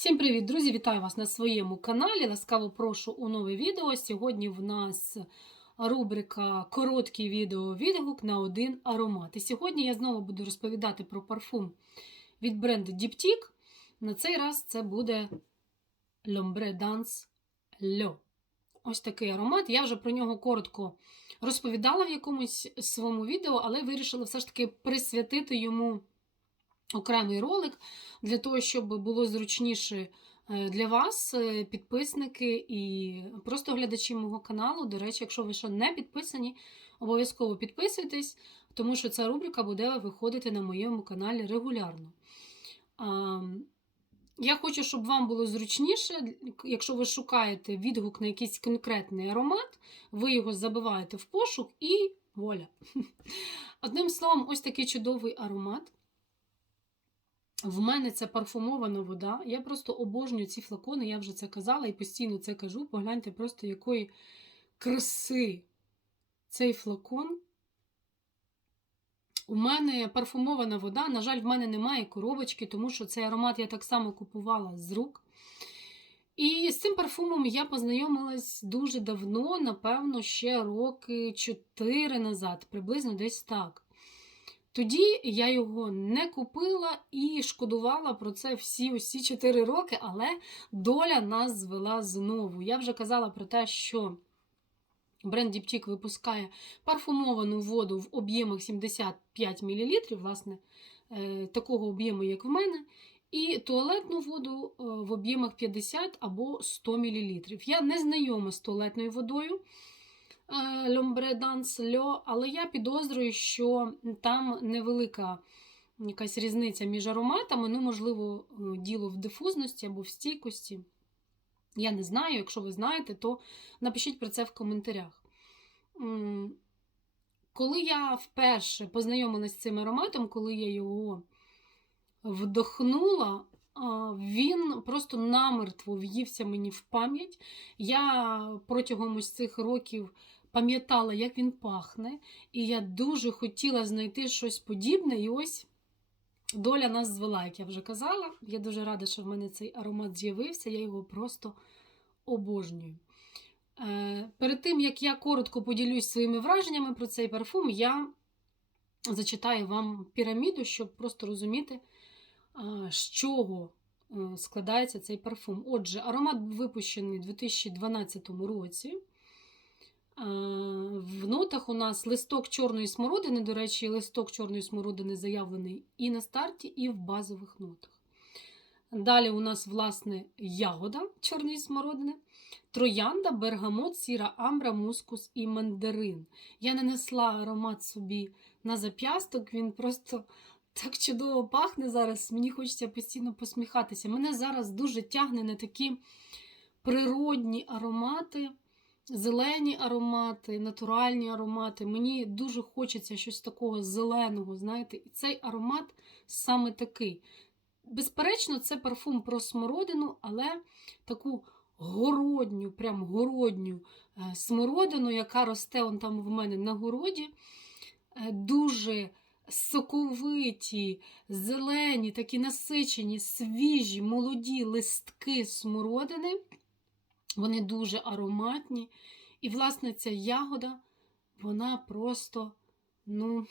Всім привіт, друзі! Вітаю вас на своєму каналі. Ласкаво прошу у нове відео. Сьогодні в нас рубрика Короткий відео відгук на один аромат. І сьогодні я знову буду розповідати про парфум від бренду Diptyque. На цей раз це буде L'Ombre Dance Le. Ось такий аромат. Я вже про нього коротко розповідала в якомусь своєму відео, але вирішила все ж таки присвятити йому окремий ролик для того, щоб було зручніше е, для вас, е, підписники і просто глядачі мого каналу. До речі, якщо ви ще не підписані, обов'язково підписуйтесь, тому що ця рубрика буде виходити на моєму каналі регулярно. Я хочу, щоб вам було зручніше, якщо ви шукаєте відгук на якийсь конкретний аромат, ви його забиваєте в пошук і воля. Одним словом, ось такий чудовий аромат. В мене це парфумована вода. Я просто обожнюю ці флакони, я вже це казала і постійно це кажу. Погляньте просто, якої краси цей флакон. У мене парфумована вода. На жаль, в мене немає коробочки, тому що цей аромат я так само купувала з рук. І з цим парфумом я познайомилась дуже давно, напевно, ще роки 4 назад, приблизно десь так. Тоді я його не купила і шкодувала про це всі усі 4 роки, але доля нас звела знову. Я вже казала про те, що бренд Diptyque випускає парфумовану воду в об'ємах 75 мл, власне, е, такого об'єму, як в мене, і туалетну воду е, в об'ємах 50 або 100 мл. Я не знайома з туалетною водою. Льомбре Данс Льо, але я підозрюю, що там невелика якась різниця між ароматами, ну, можливо, е, діло в дифузності або в стійкості. Я не знаю, якщо ви знаєте, то напишіть про це в коментарях. Коли я вперше познайомилася з цим ароматом, коли я його вдохнула, він просто намертво в'ївся мені в пам'ять. Я протягом ось цих років пам'ятала, як він пахне, і я дуже хотіла знайти щось подібне. І ось доля нас звела, як я вже казала. Я дуже рада, що в мене цей аромат з'явився, я його просто обожнюю. Е, перед тим, як я коротко поділюсь своїми враженнями про цей парфум, я зачитаю вам піраміду, щоб просто розуміти, з чого е, складається цей парфум. Отже, аромат випущений у 2012 році. В нотах у нас листок чорної смородини, до речі, листок чорної смородини заявлений і на старті, і в базових нотах. Далі у нас, власне, ягода чорної смородини, троянда, бергамот, сіра амбра, мускус і мандарин. Я нанесла аромат собі на зап'ясток, він просто так чудово пахне зараз. Мені хочеться постійно посміхатися. Мене зараз дуже тягне на такі природні аромати зелені аромати, натуральні аромати. Мені дуже хочеться щось такого зеленого, знаєте, і цей аромат саме такий. Безперечно, це парфум про смородину, але таку городню, прям городню е, смородину, яка росте он там в мене на городі. Е, дуже соковиті, зелені, такі насичені, свіжі, молоді листки смородини. Вони дуже ароматні. І, власне, ця ягода, вона просто, ну,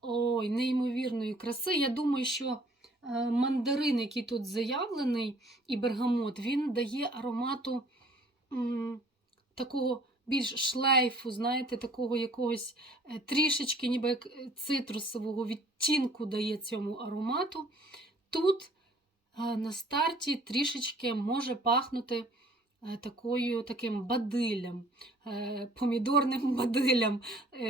ой, неймовірної краси. Я думаю, що е, мандарин, який тут заявлений, і бергамот, він дає аромату м, такого більш шлейфу, знаєте, такого якогось е, трішечки, ніби як е, цитрусового відтінку дає цьому аромату. Тут на старті трішечки може пахнути е, такою, таким бадиллям, е, помідорним бадиллям. Е,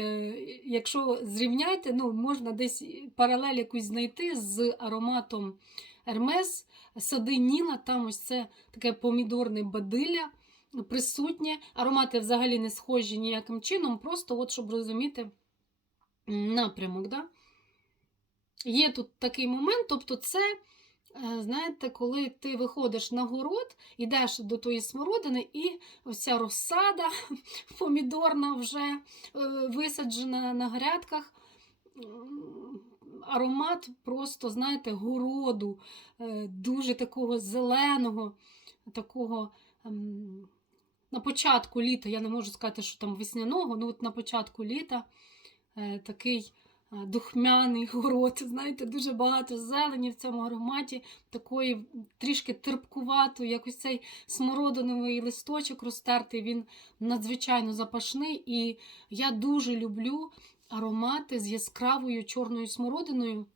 якщо зрівняти, ну, можна десь паралель якусь знайти з ароматом Ермес, сади Ніла, там ось це таке помідорне бадилля присутнє. Аромати взагалі не схожі ніяким чином, просто от, щоб розуміти напрямок. Да? Є тут такий момент, тобто це. Е, знаєте, коли ти виходиш на город, йдеш до тої смородини, і оця розсада помідорна вже е, висаджена на грядках, аромат просто, знаєте, городу, е, дуже такого зеленого, такого. ем, На початку літа, я не можу сказати, що там весняного, ну от на початку літа такий духмяний город. Знаєте, дуже багато зелені в цьому ароматі, такої трішки терпкувато, якось цей смородиновий листочок розтертий, він надзвичайно запашний. І я дуже люблю аромати з яскравою чорною смородиною.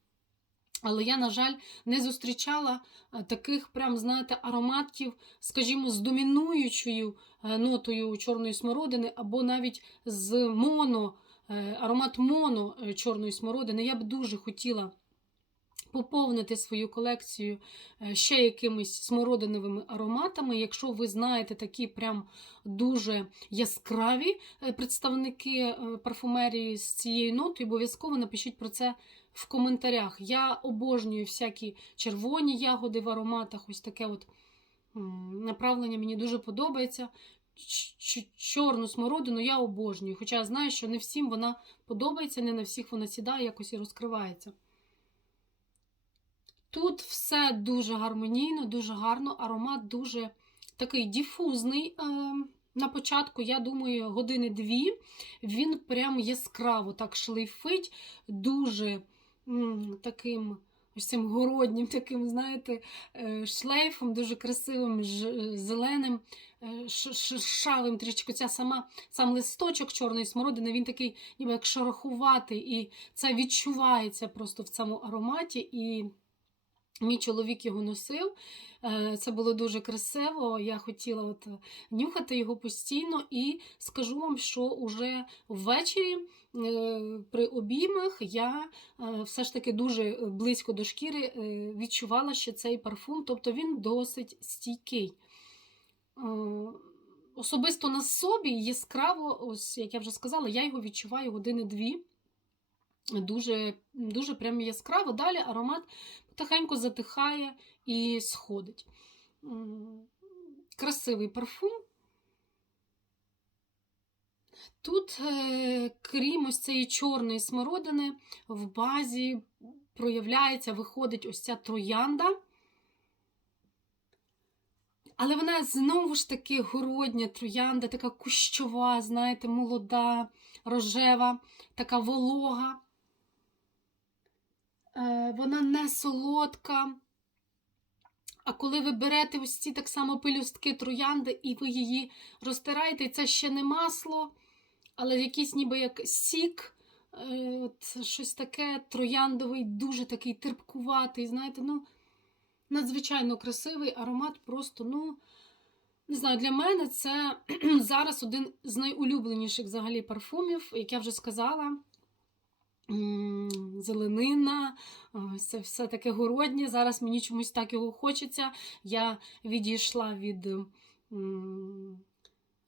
Але я, на жаль, не зустрічала е, таких, прям, знаєте, ароматів, скажімо, з домінуючою е, нотою чорної смородини, або навіть з моно, аромат моно е, чорної смородини. Я б дуже хотіла поповнити свою колекцію е, ще якимись смородиновими ароматами. Якщо ви знаєте такі прям дуже яскраві е, представники е, парфумерії з цією нотою, обов'язково напишіть про це в коментарях. Я обожнюю всякі червоні ягоди в ароматах, ось таке от направлення мені дуже подобається. Чорну смородину я обожнюю, хоча я знаю, що не всім вона подобається, не на всіх вона сідає, якось і розкривається. Тут все дуже гармонійно, дуже гарно, аромат дуже такий діфузний. Е, на початку, я думаю, години-дві. Він прям яскраво так шлейфить, дуже таким ось цим городнім, таким, знаєте, е, шлейфом, дуже красивим, зеленим, е, шершавим трішечку. Ця сама, сам листочок чорної смородини, він такий, ніби як шарахуватий, і це відчувається просто в цьому ароматі. І Мій чоловік його носив. Е, Це було дуже красиво. Я хотіла от нюхати його постійно, і скажу вам, що уже ввечері е, при обіймах я е, все ж таки дуже близько до шкіри е, відчувала, що цей парфум, тобто він досить стійкий. Е, Особисто на собі яскраво, ось як я вже сказала, я його відчуваю години-дві. Дуже, дуже прям яскраво. Далі аромат потихеньку затихає і сходить. Красивий парфум. Тут, е, крім ось цієї чорної смородини, в базі проявляється, виходить ось ця троянда. Але вона знову ж таки городня троянда, така кущова, знаєте, молода, рожева, така волога. Вона не солодка. А коли ви берете ось ці так само пелюстки троянди, і ви її розтираєте, це ще не масло, але якийсь ніби як сік, е, от щось таке трояндовий, дуже такий терпкуватий, знаєте, ну, надзвичайно красивий аромат, просто, ну, не знаю, для мене це зараз один з найулюбленіших взагалі парфумів, як я вже сказала. Зеленина, це все таке городнє. Зараз мені чомусь так його хочеться. Я відійшла від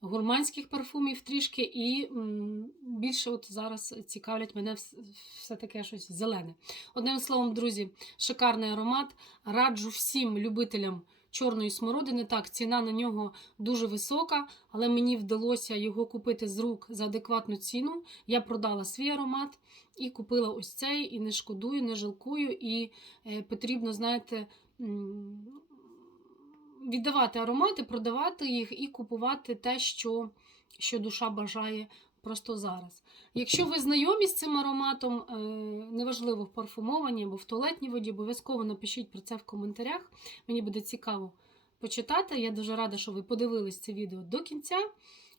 гурманських парфумів трішки, і більше от зараз цікавлять мене все таке щось зелене. Одним словом, друзі, шикарний аромат. Раджу всім любителям чорної смородини. Так, ціна на нього дуже висока, але мені вдалося його купити з рук за адекватну ціну. Я продала свій аромат і купила ось цей, і не шкодую, не жалкую. І е, потрібно, знаєте, віддавати аромати, продавати їх і купувати те, що, що душа бажає просто зараз. Якщо ви знайомі з цим ароматом, е, неважливо в парфумованій або в туалетній воді, обов'язково напишіть про це в коментарях. Мені буде цікаво почитати. Я дуже рада, що ви подивились це відео до кінця.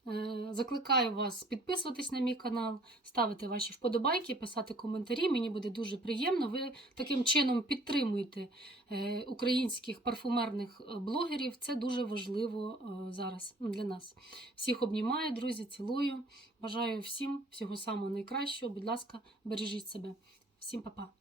Е, Закликаю вас підписуватись на мій канал, ставити ваші вподобайки, писати коментарі. Мені буде дуже приємно. Ви таким чином підтримуєте е, українських парфумерних блогерів. Це дуже важливо зараз для нас. Всіх обнімаю, друзі, цілую. Бажаю всім всього самого найкращого. Будь ласка, бережіть себе. Всім па-па.